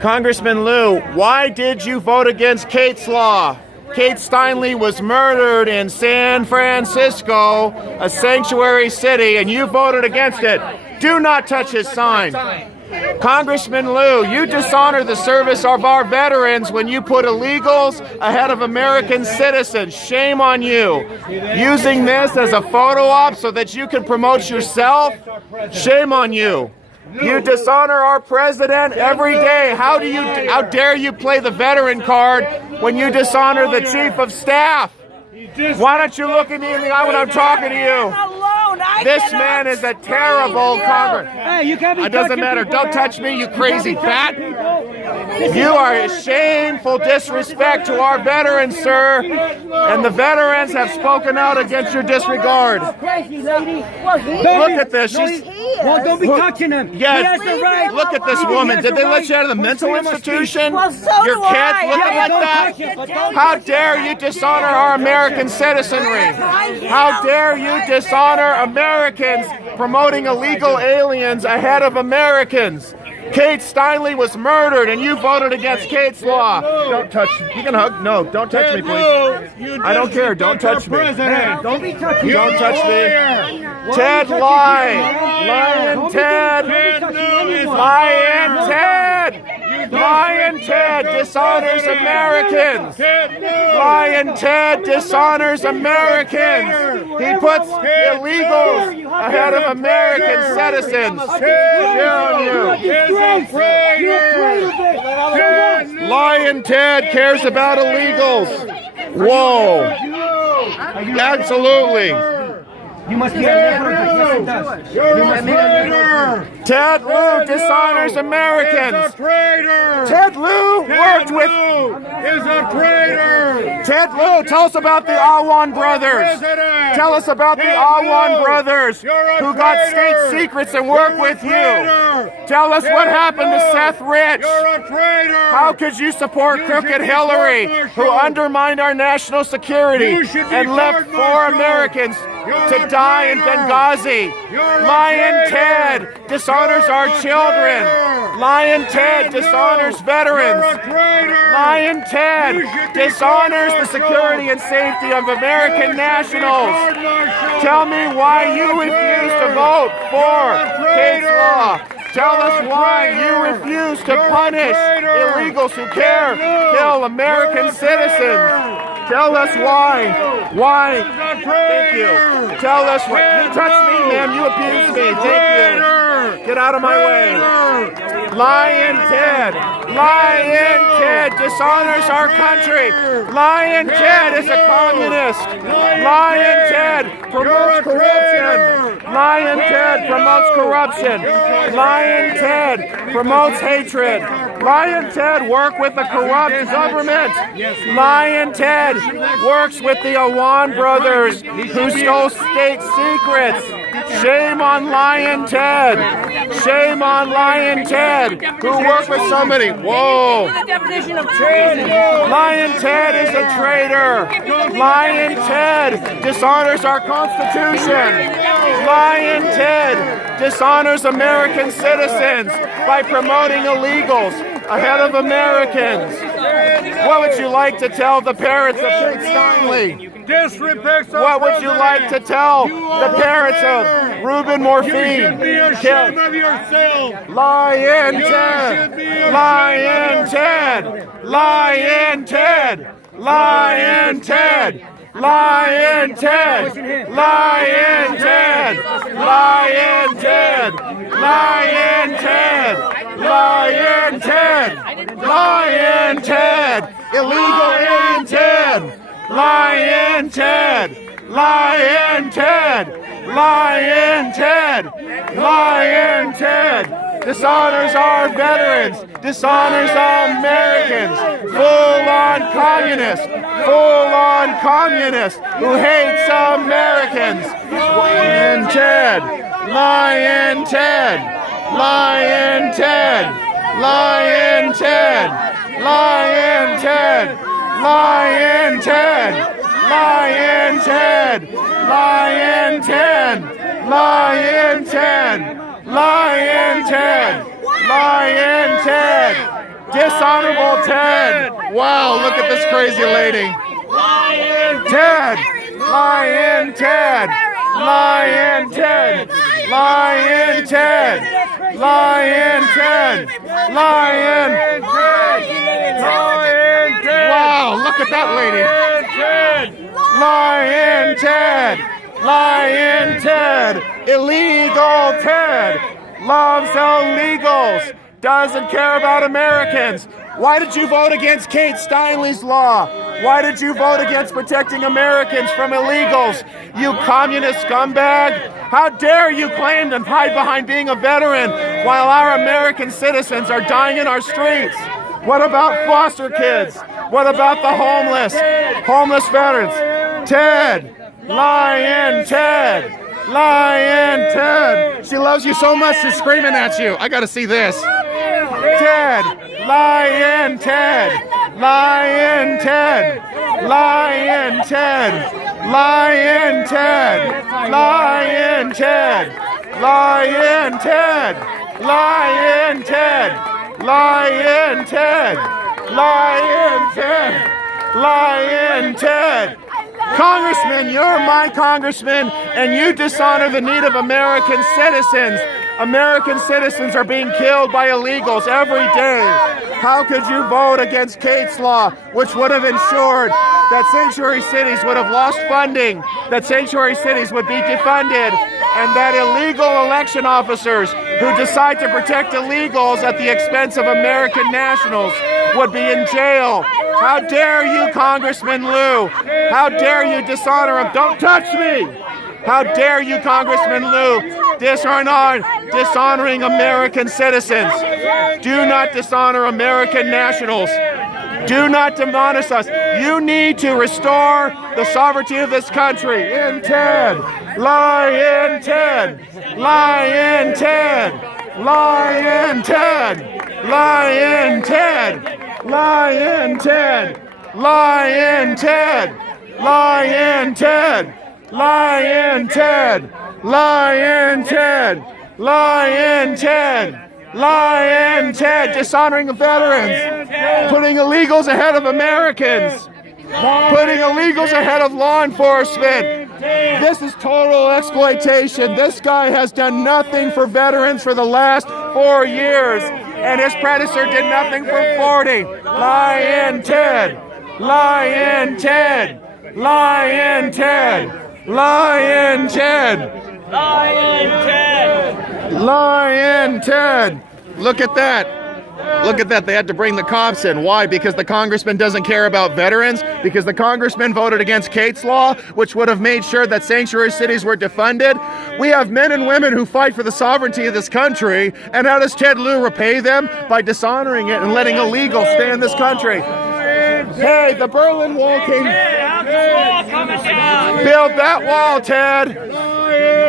Congressman Lieu, why did you vote against Kate's law? Kate Steinle was murdered in San Francisco, a sanctuary city, and you voted against it. Do not touch his sign. Congressman Lieu, you dishonor the service of our veterans when you put illegals ahead of American citizens. Shame on you. Using this as a photo op so that you can promote yourself? Shame on you. You dishonor our president every day. How dare you play the veteran card when you dishonor the chief of staff? Why don't you look at me in the eye when I'm talking to you? This man is a terrible Congress. Hey, it doesn't matter. Don't touch me, you crazy bat. You are a shameful disrespect to our veterans, sir. And the veterans have spoken out against your disregard. Look at this. Well, don't be touching him. Yes. Look at this woman. Did they let you out of the mental institution? Your kids looking like that? How dare you dishonor our American citizenry? How dare you dishonor Americans promoting illegal aliens ahead of Americans? Kate Steinle was murdered, and you voted against Kate's law. Don't touch me. You can hug. No, don't touch me, please. I don't care. Don't touch me. Don't touch me. Ted Lyin. Lyin Ted. Lyin Ted. Lyin Ted dishonors Americans. Lyin Ted dishonors Americans. He puts illegals ahead of American citizens. Lyin Ted cares about illegals. Whoa. Absolutely. You must be a member of this. You must be a member. Ted Lieu dishonors Americans. Ted Lieu worked with. Is a traitor. Ted Lieu, tell us about the Lyin brothers. Tell us about the Lyin brothers who got state secrets and worked with you. Tell us what happened to Seth Rich. How could you support crooked Hillary, who undermined our national security and left 4 Americans to die in Benghazi? Lyin Ted dishonors our children. Lyin Ted dishonors veterans. Lyin Ted dishonors the security and safety of American nationals. Tell me why you refuse to vote for Kate's law. Tell us why you refuse to punish illegals who kill American citizens. Tell us why. Why? Thank you. Tell us what. You touched me, ma'am. You abused me. Thank you. Get out of my way. Lyin Ted. Lyin Ted dishonors our country. Lyin Ted is a communist. Lyin Ted promotes corruption. Lyin Ted promotes corruption. Lyin Ted promotes hatred. Lyin Ted works with the corrupt government. Lyin Ted works with the Lyin brothers who stole state secrets. Shame on Lyin Ted. Shame on Lyin Ted, who worked with somebody. Whoa. Lyin Ted is a traitor. Lyin Ted dishonors our Constitution. Lyin Ted dishonors American citizens by promoting illegals ahead of Americans. What would you like to tell the parents of Kate Steinle? What would you like to tell the parents of Ruben Morphine? You should be ashamed of yourself. Lyin Ted. Lyin Ted. Lyin Ted. Lyin Ted. Lyin Ted. Lyin Ted. Lyin Ted. Lyin Ted. Lyin Ted. Lyin Ted. Illegal alien Ted. Lyin Ted. Lyin Ted. Lyin Ted. Lyin Ted. Dishonors our veterans. Dishonors our Americans. Full-on communist. Full-on communist who hates Americans. Lyin Ted. Lyin Ted. Lyin Ted. Lyin Ted. Lyin Ted. Lyin Ted. Lyin Ted. Lyin Ted. Lyin Ted. Lyin Ted! Lyin, Ted! Dishonorable Ted! Wow, look at this crazy lady. Ted! Lyin, Ted! Lyin, Ted! Lyin, Ted! Lyin, Ted! Lyin! Wow, look at that lady. Lyin, Ted! Lyin, Ted! Illegal Ted! Loves illegals! Doesn't care about Americans! Why did you vote against Kate Steinle's law? Why did you vote against protecting Americans from illegals? You communist scumbag! How dare you claim and hide behind being a veteran while our American citizens are dying in our streets? What about foster kids? What about the homeless? Homeless veterans? Ted! Lyin, Ted! Lyin, Ted! She loves you so much she's screaming at you. I gotta see this. Ted! Lyin, Ted! Lyin, Ted! Lyin, Ted! Lyin, Ted! Lyin, Ted! Lyin, Ted! Lyin, Ted! Lyin, Ted! Lyin, Ted! Lyin, Ted! Congressman, you're my congressman, and you dishonor the need of American citizens. American citizens are being killed by illegals every day. How could you vote against Kate's law, which would have ensured that sanctuary cities would have lost funding, that sanctuary cities would be defunded, and that illegal election officers who decide to protect illegals at the expense of American nationals would be in jail? How dare you, Congressman Lieu? How dare you dishonor him? Don't touch me! How dare you, Congressman Lieu, dishonoring American citizens? Do not dishonor American nationals. Do not demonish us. You need to restore the sovereignty of this country. In Ted! Lyin, Ted! Lyin, Ted! Lyin, Ted! Lyin, Ted! Lyin, Ted! Lyin, Ted! Lyin, Ted! Lyin, Ted! Lyin, Ted! Lyin, Ted! Lyin, Ted! Dishonoring the veterans! Putting illegals ahead of Americans! Putting illegals ahead of law enforcement! This is total exploitation. This guy has done nothing for veterans for the last 4 years, and his predecessor did nothing for 40. Lyin, Ted! Lyin, Ted! Lyin, Ted! Lyin, Ted! Lyin, Ted! Lyin, Ted! Look at that. Look at that. They had to bring the cops in. Why? Because the congressman doesn't care about veterans? Because the congressman voted against Kate's law, which would have made sure that sanctuary cities were defunded? We have men and women who fight for the sovereignty of this country, and how does Ted Lieu repay them? By dishonoring it and letting illegals stay in this country. Hey, the Berlin Wall came. Build that wall, Ted.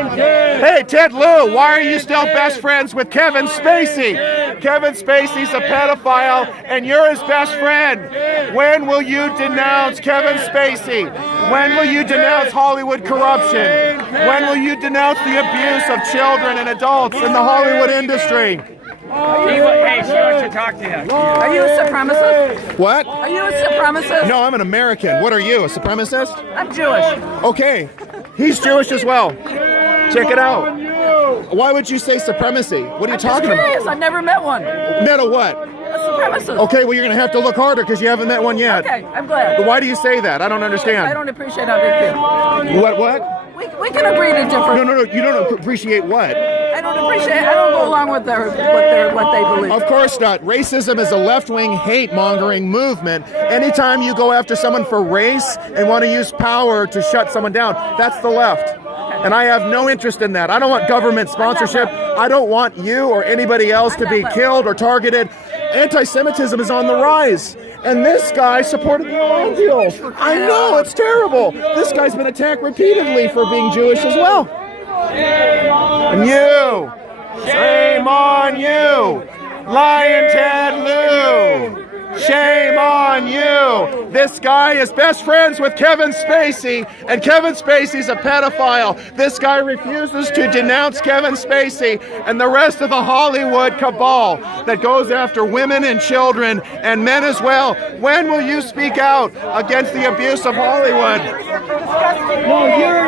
Hey, Ted Lieu, why are you still best friends with Kevin Spacey? Kevin Spacey's a pedophile, and you're his best friend. When will you denounce Kevin Spacey? When will you denounce Hollywood corruption? When will you denounce the abuse of children and adults in the Hollywood industry? Hey, she wants to talk to you. Are you a supremacist? What? Are you a supremacist? No, I'm an American. What are you, a supremacist? I'm Jewish. Okay, he's Jewish as well. Check it out. Why would you say supremacy? What are you talking about? Curious. I've never met one. Met a what? A supremacist. Okay, well, you're going to have to look harder because you haven't met one yet. Okay, I'm glad. But why do you say that? I don't understand. I don't appreciate how they feel. What? We can agree to differ. No. You don't appreciate what? I don't go along with what they believe. Of course not. Racism is a left-wing hate-mongering movement. Anytime you go after someone for race and want to use power to shut someone down, that's the left. And I have no interest in that. I don't want government sponsorship. I don't want you or anybody else to be killed or targeted. Anti-Semitism is on the rise. And this guy supported the Iran deal. I know, it's terrible. This guy's been attacked repeatedly for being Jewish as well. And you, shame on you, Lyin, Ted Lieu. Shame on you. This guy is best friends with Kevin Spacey, and Kevin Spacey's a pedophile. This guy refuses to denounce Kevin Spacey and the rest of the Hollywood cabal that goes after women and children and men as well. When will you speak out against the abuse of Hollywood? No, you're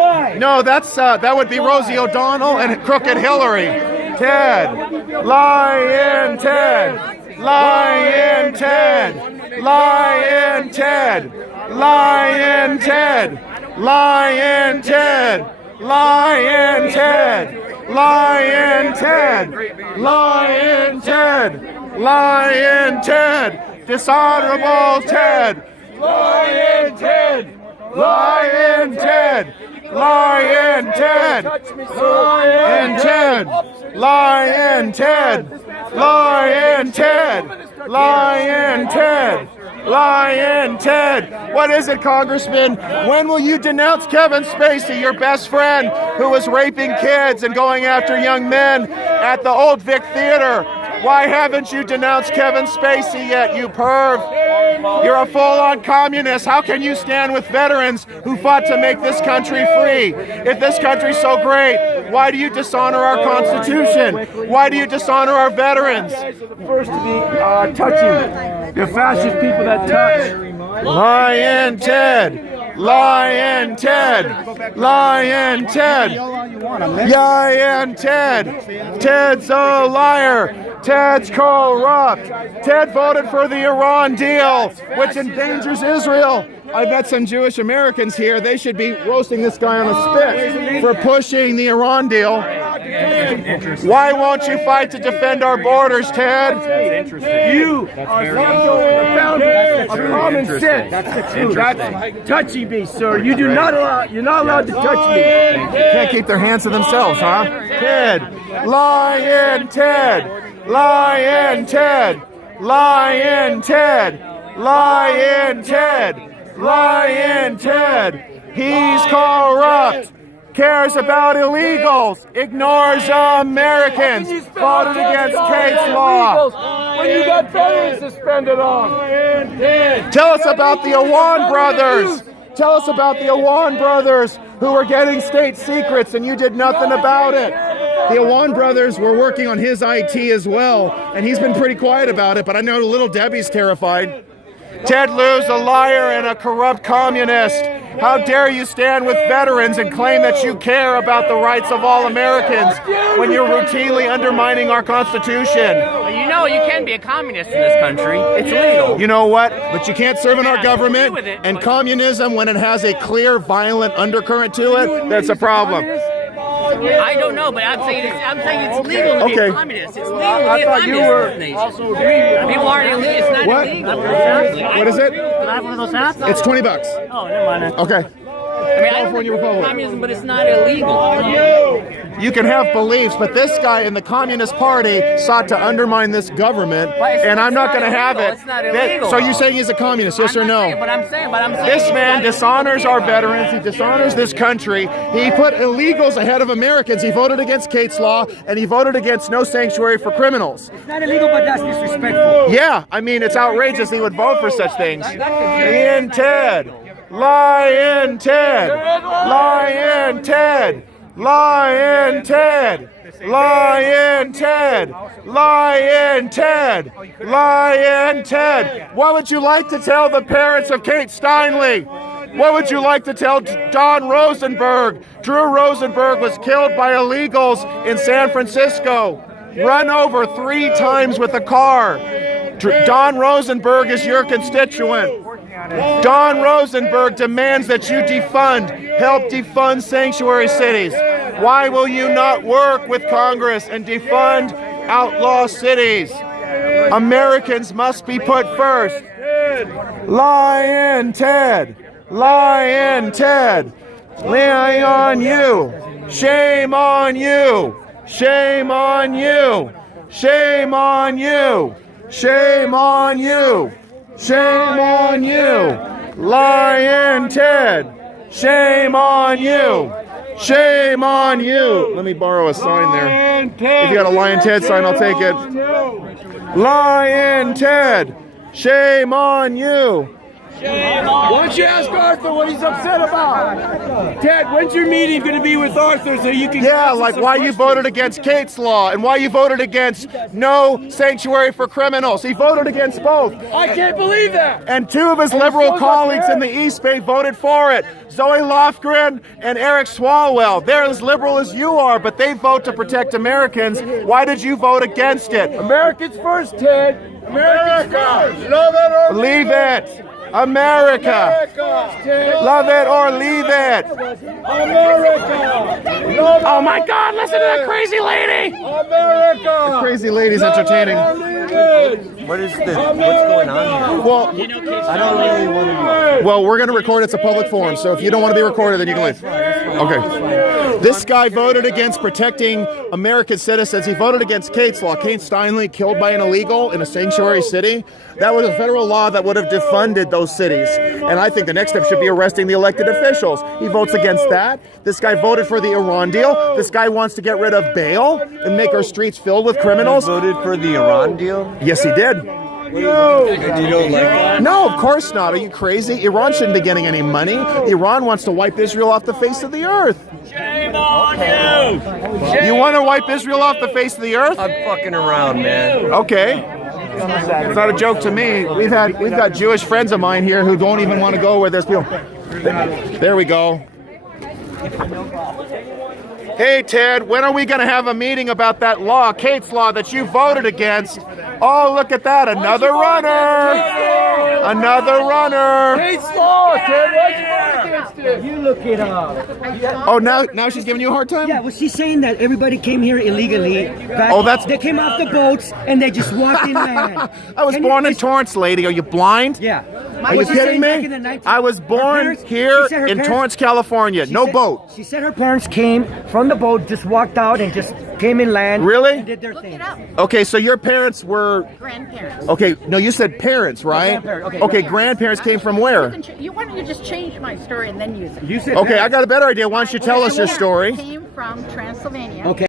why? No, that would be Rosie O'Donnell and Crooked Hillary. Ted. Lyin, Ted. Lyin, Ted. Lyin, Ted. Lyin, Ted. Lyin, Ted. Lyin, Ted. Lyin, Ted. Lyin, Ted. Lyin, Ted. Dishonorable Ted. Lyin, Ted. Lyin, Ted. Lyin, Ted. Lyin, Ted. Lyin, Ted. Lyin, Ted. Lyin, Ted. Lyin, Ted. What is it, Congressman? When will you denounce Kevin Spacey, your best friend, who was raping kids and going after young men at the Old Vic Theater? Why haven't you denounced Kevin Spacey yet, you perv? You're a full-on communist. How can you stand with veterans who fought to make this country free? If this country's so great, why do you dishonor our Constitution? Why do you dishonor our veterans? First to be touching the fascist people that touch. Lyin, Ted. Lyin, Ted. Lyin, Ted. Lyin, Ted. Ted's a liar. Ted's corrupt. Ted voted for the Iran deal, which endangers Israel. I bet some Jewish Americans here, they should be roasting this guy on a spit for pushing the Iran deal. Why won't you fight to defend our borders, Ted? You are the founder of common sense. That's the truth. That's touching me, sir. You do not allow. You're not allowed to touch me. Can't keep their hands to themselves, huh? Ted. Lyin, Ted. Lyin, Ted. Lyin, Ted. Lyin, Ted. Lyin, Ted. He's corrupt. Cares about illegals. Ignores Americans. Voted against Kate's law. When you got veterans suspended on. Tell us about the Awan brothers. Tell us about the Awan brothers who were getting state secrets and you did nothing about it. The Awan brothers were working on his IT as well, and he's been pretty quiet about it, but I know little Debbie's terrified. Ted Lieu's a liar and a corrupt communist. How dare you stand with veterans and claim that you care about the rights of all Americans when you're routinely undermining our Constitution? Well, you know you can be a communist in this country. It's legal. You know what? But you can't serve in our government, and communism, when it has a clear, violent undercurrent to it, that's a problem. I don't know, but I'm saying it's legal to be a communist. It's legal to be a communist in this nation. People aren't illegal. It's not illegal. What is it? Can I have one of those hats? It's $20. Oh, never mind. Okay. I mean, I don't know communism, but it's not illegal. You can have beliefs, but this guy in the Communist Party sought to undermine this government, and I'm not going to have it. It's not illegal. So you're saying he's a communist, yes or no? But I'm saying. This man dishonors our veterans. He dishonors this country. He put illegals ahead of Americans. He voted against Kate's law, and he voted against no sanctuary for criminals. It's not illegal, but that's disrespectful. Yeah, I mean, it's outrageous he would vote for such things. Lyin, Ted. Lyin, Ted. Lyin, Ted. Lyin, Ted. Lyin, Ted. Lyin, Ted. Lyin, Ted. What would you like to tell the parents of Kate Steinle? What would you like to tell Don Rosenberg? Drew Rosenberg was killed by illegals in San Francisco, run over 3 times with a car. Don Rosenberg is your constituent. Don Rosenberg demands that you help defund sanctuary cities. Why will you not work with Congress and defund outlaw cities? Americans must be put first. Lyin, Ted. Lyin, Ted. Lyin on you. Shame on you. Shame on you. Shame on you. Shame on you. Shame on you. Lyin, Ted. Shame on you. Shame on you. Let me borrow a sign there. If you got a Lyin Ted sign, I'll take it. Lyin, Ted. Shame on you. Why don't you ask Arthur what he's upset about? Ted, when's your meeting going to be with Arthur so you can... Yeah, like why you voted against Kate's law and why you voted against no sanctuary for criminals. He voted against both. I can't believe that! And two of his liberal colleagues in the East Bay voted for it. Zoe Lofgren and Eric Swalwell. They're as liberal as you are, but they vote to protect Americans. Why did you vote against it? Americans first, Ted. Americans first. Love it or Leave it. America. Love it or leave it. America. Oh my God, listen to that crazy lady. America. Crazy lady's entertaining. What is this? What's going on here? Well, I don't really want to. well, we're going to record. It's a public forum, so if you don't want to be recorded, then you can leave. Okay. This guy voted against protecting American citizens. He voted against Kate's law. Kate Steinle killed by an illegal in a sanctuary city. That was a federal law that would have defunded those cities. And I think the next step should be arresting the elected officials. He votes against that. This guy voted for the Iran deal. This guy wants to get rid of bail and make our streets filled with criminals. Voted for the Iran deal? Yes, he did. You don't like that? No, of course not. Are you crazy? Iran shouldn't be getting any money. Iran wants to wipe Israel off the face of the earth. Shame on you! You want to wipe Israel off the face of the earth? I'm fucking around, man. Okay. It's not a joke to me. We've got Jewish friends of mine here who don't even want to go where there's people. There we go. Hey, Ted, when are we going to have a meeting about that law, Kate's law, that you voted against? Oh, look at that. Another runner. Another runner. Kate's law, Ted. Why'd you vote against it? You look it up. Oh, now she's giving you a hard time? Yeah, well, she's saying that everybody came here illegally. Oh, that's- They came off the boats and they just walked inland. I was born in Torrance, lady. Are you blind? Yeah. Are you kidding me? I was born here in Torrance, California. No boat. She said her parents came from the boat, just walked out and just came inland. Really? And did their thing. Okay, so your parents were... Grandparents. Okay, no, you said parents, right? grandparents, Okay, grandparents came from where? Why don't you just change my story and then use it? You said Okay, I got a better idea. Why don't you tell us your story? Came from Transylvania. Okay.